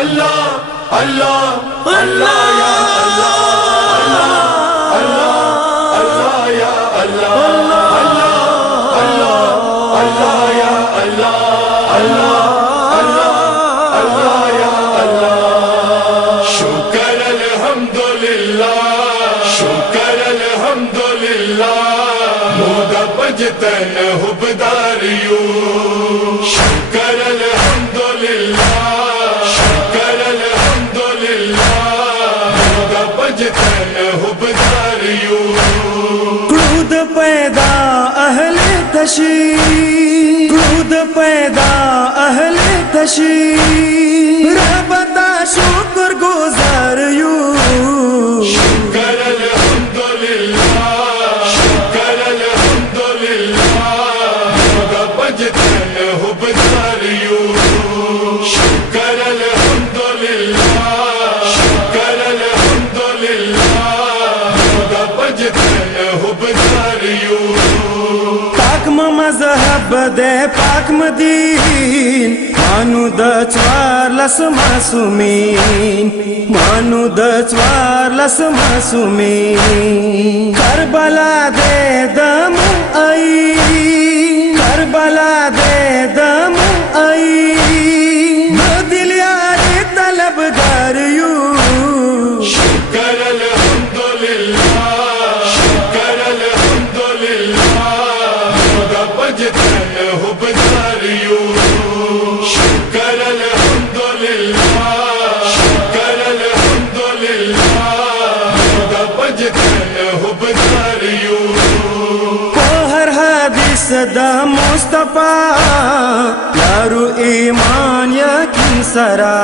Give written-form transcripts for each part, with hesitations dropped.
अल्लाह अल्लाह अल्लाह या अल्लाह अल्लाह अल्लाह या अल्लाह अल्लाह अल्लाह अल्लाह या अल्लाह अल्लाह अल्लाह अल्लाह या अल्लाह। शुक्र अल्हम्दुलिल्लाह शुक्र अल्हम्दुलिल्लाह मोदा बजतन हुबदारियो। शुक्र अल्हम्दुलिल्लाह शुक्र अल्हम्दुलिल्लाह मोदा बजतन हुबदारियो। क्रूद पैदा अहले तशी क्रूद पैदा अहले तशी रबता शुक्र गुजार यू। शुक्र अल्हम्दुलिल्लाह शुक्र अल्हम्दुलिल्लाह मोदा बजतन हुबदारियो। शुक्र अल्हम्दुलिल्लाह शुक्र अल्हम्दुलिल्लाह मोदा बजतन हुबदारियो। पाक मजहब दे पाक मदीन मानु दचवार लस मासूमीन मानु दचवार लस मासूमीन। करबला दे दम आई करबला दे दम आई दिल यारी तलबगार यू। शुक्र अल्हम्दुलिल्लाह शुक्र अल्हम्दुलिल्लाह मोदा बजतन हुबदारियो। शुक्र अल्हम्दुलिल्लाह शुक्र अल्हम्दुलिल्लाह मोदा बजतन हुबदारियो। हर हदीस दा मुस्तफा यारू ईमान यकीन सरा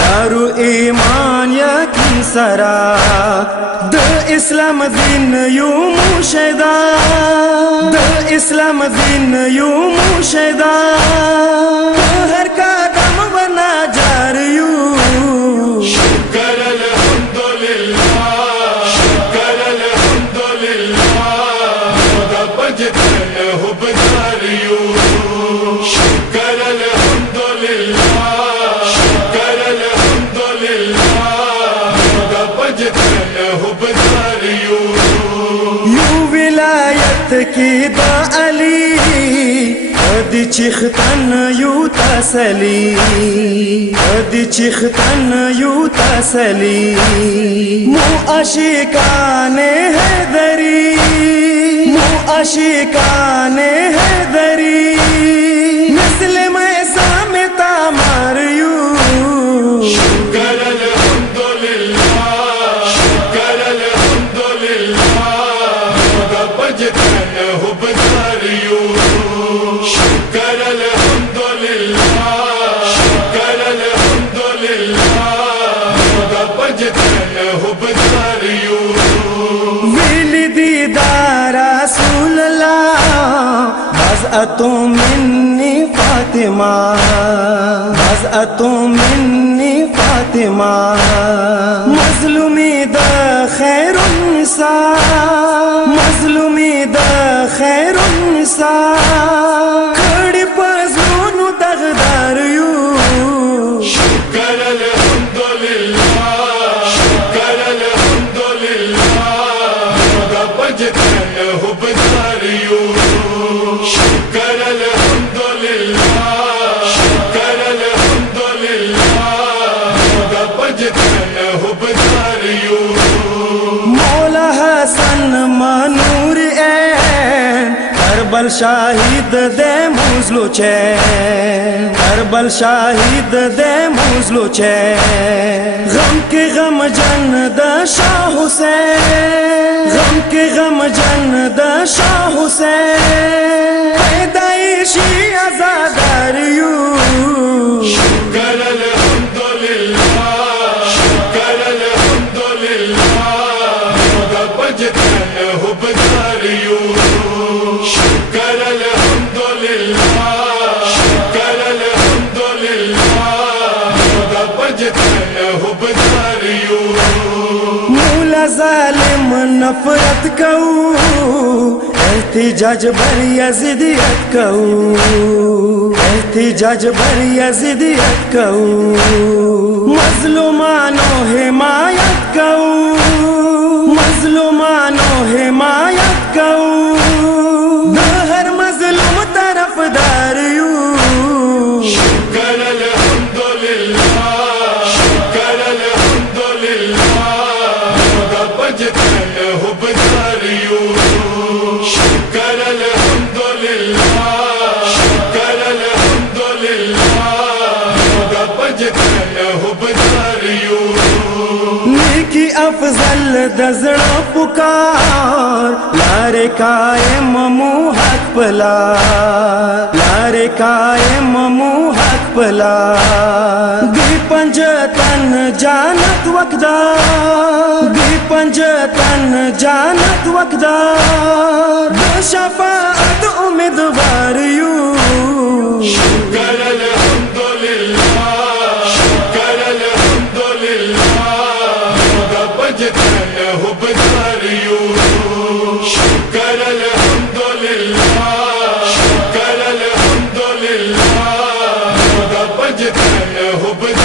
यारू ईमान यकीन सरा द इस्लाम दिन यू मुशैदा द इस्लाम दिन यू मुशैदा हर कदम बना जार यू। शुक्र अल्हम्दुलिल्लाह शुक्र अल्हम्दुलिल्लाह मोदा बजतन हुबदारियो। शुक्र अल्हम्दुलिल्लाह शुक्र अल्हम्दुलिल्लाह मोदा बजतन हुबदारियो। यू विलायत की दा अली अदी चिख्तन यू तसली अदी चिख्तन यू तसली मु आशिकाने हैदरी मु आशिकाने हैदरी मिसल में सामता मार यू। शुक्र अल्हम्दुलिल्लाह शुक्र अल्हम्दुलिल्लाह मोदा बजतन हुबदारियो। शुक्र अल्हम्दुलिल्लाह शुक्र अल्हम्दुलिल्लाह मोदा बजतन हुबदारियो। विल दीदार रसूल अल्लाह बज़अतु मिन्नी फातिमा बज़अतु मिन्नी फातिमा मज़लूमी द खैरुन निसा मज़लूमी द खैरुन निसा खड़ी पज़लूनु दगदार यू। शुक्र अल्हम्दुलिल्लाह शुक्र अल्हम्दुलिल्लाह मोदा बजतन हुबदारियो। शुक्र अल्हम्दुलिल्लाह शुक्र अल्हम्दुलिल्लाह मोदा बजतन हुबदारियो। मौला हसन मनूर करबल शाहिद दे मुजलो चैन करबल शाहिद दे मुजलो चैन गम के गम जन द शाह हुसैन गम के गम जन द शाह हुसैन पैदाइशी आजादार यू। शुक्र अल्हम्दुलिल्लाह शुक्र अल्हम्दुलिल्लाह मोदा बजतन हुबदारियो। शुक्र अल्हम्दुलिल्लाह शुक्र अल्हम्दुलिल्लाह मोदा बजतन हुबदारियो। मूला जालिम नफरत कऊ एहतिजाज बर यज़िदियत कऊं, एहतिजाज बर यज़िदियत कऊं, मज़लूमानो हिमायत कऊं, मज़लूमानो हिमायत कऊं, हर मज़लूम तरफदार यूं। शुक्र अल्हम्दुलिल्लाह, शुक्र अल्हम्दुलिल्लाह, खुदा बजतन हुबदार यूं। शुक्र अल्हम्दुलिल्लाह, शुक्र अल्हम्दुलिल्लाह, खुदा बजतन हुबदार यूं। नेकी अफजल दजड़ो पुकार, लारे कायम मुँह हक पला, लारे कायम मुँह हक पला, गी पंजतन जानत वकदार, गी पंजतन जानत वकदार, शफाअत उम्मीदवार यूं। शुक्र अल्हम्दुलिल्लाह, शुक्र अल्हम्दुलिल्लाह, खुदा बजतन हुबदार यूं। शुक्र अल्हम्दुलिल्लाह, शुक्र अल्हम्दुलिल्लाह, खुदा बजतन हुबदार